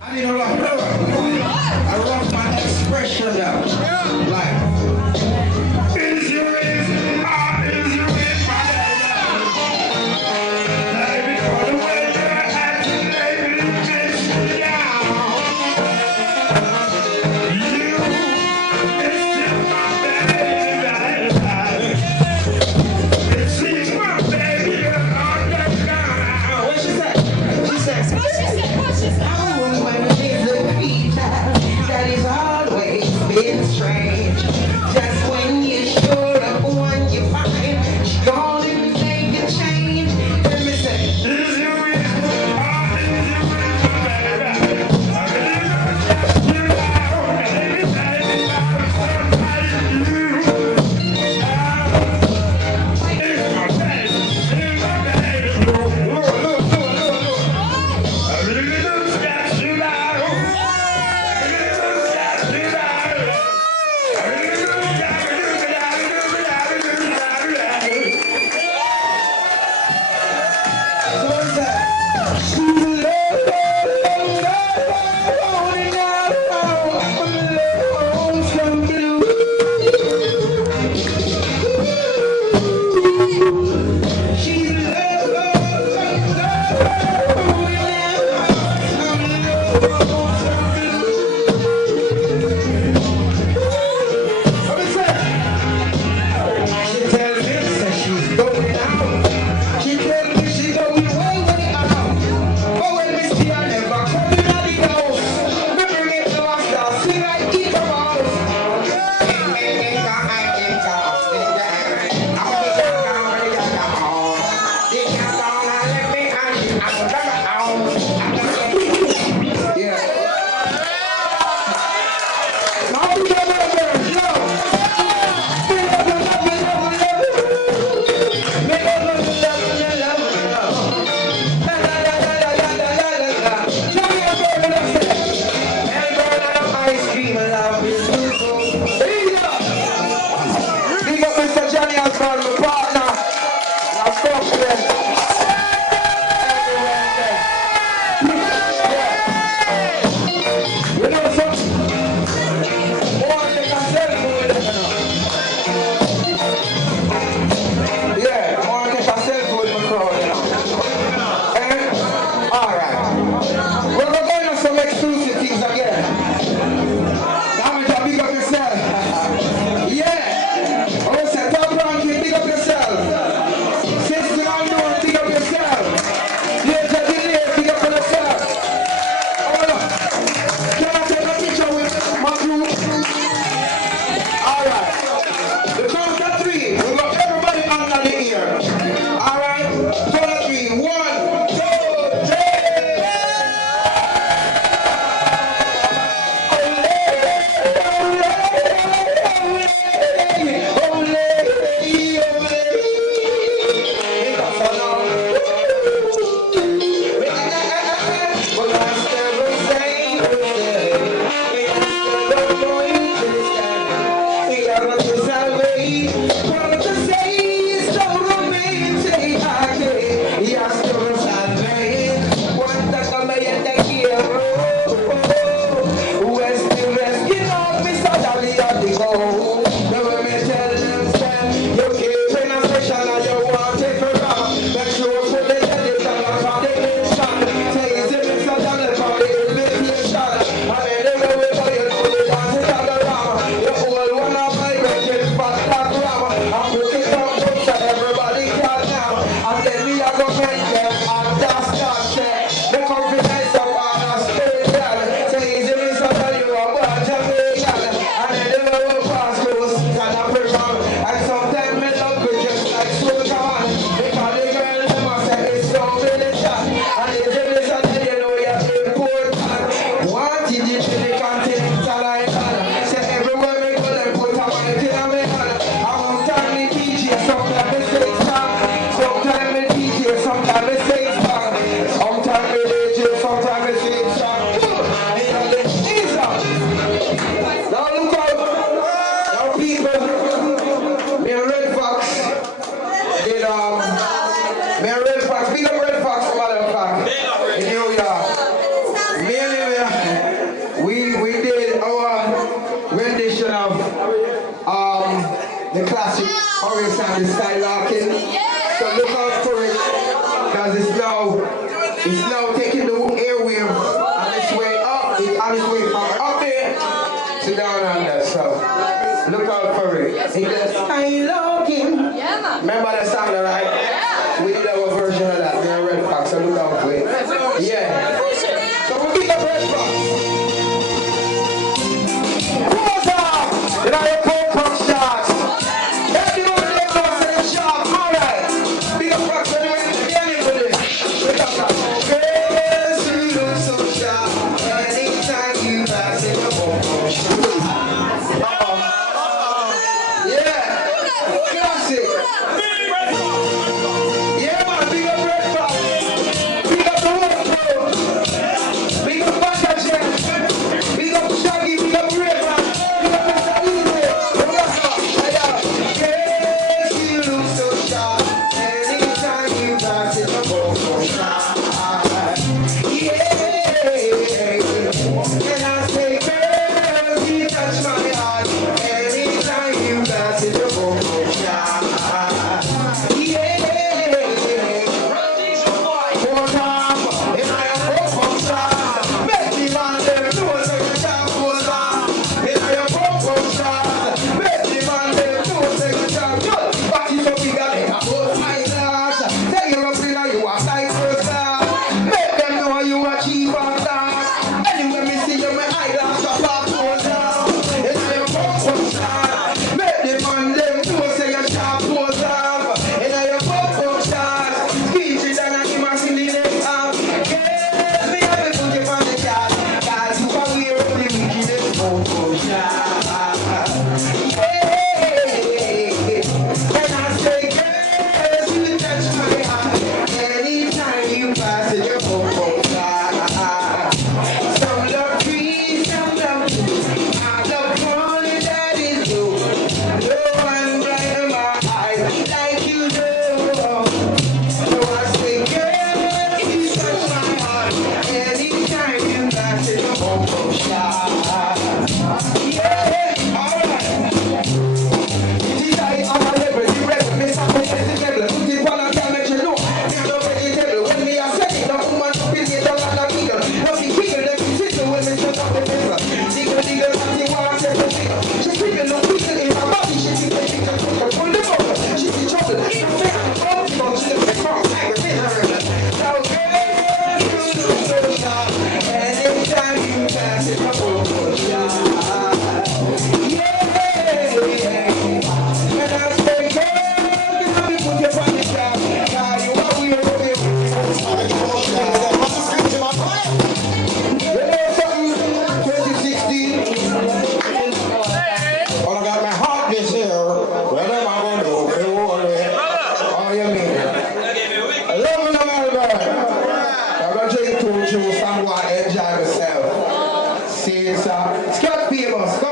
I need a rough my expression now. Like, is you in, is you in my baby, for the way you're acting, baby, it gets me down. You is still my baby, it seems my baby is on the ground. What she say? She said, I wouldn't want to live the creature that is always been strange. Just when you sure up when you find she gone and make a change. Let me say, is you real? Or is you real, baby? You know, baby, baby, somebody you. It's my baby, it's my baby. Look. I really just got you out. I really just got you out. I really just got you out. So what's that? She's She telling me she's going way out. on the skylarking. So look out for it, because it's now taking the airwave on its way up. It's on its way from up there to down under. So look out for it. It's skylarking. Remember that song, right? Yeah. We did our version of that. We are Red Fox, so look out for it. Yeah. So we beat the Red Fox. What's up? You know your pop shots. Everyone let go say a shot. All right. Beat the Fox anyway. Anybody. Wake up, guys. Girls, you look so sharp. Anytime you pass in your pop shot. Scott Peebles.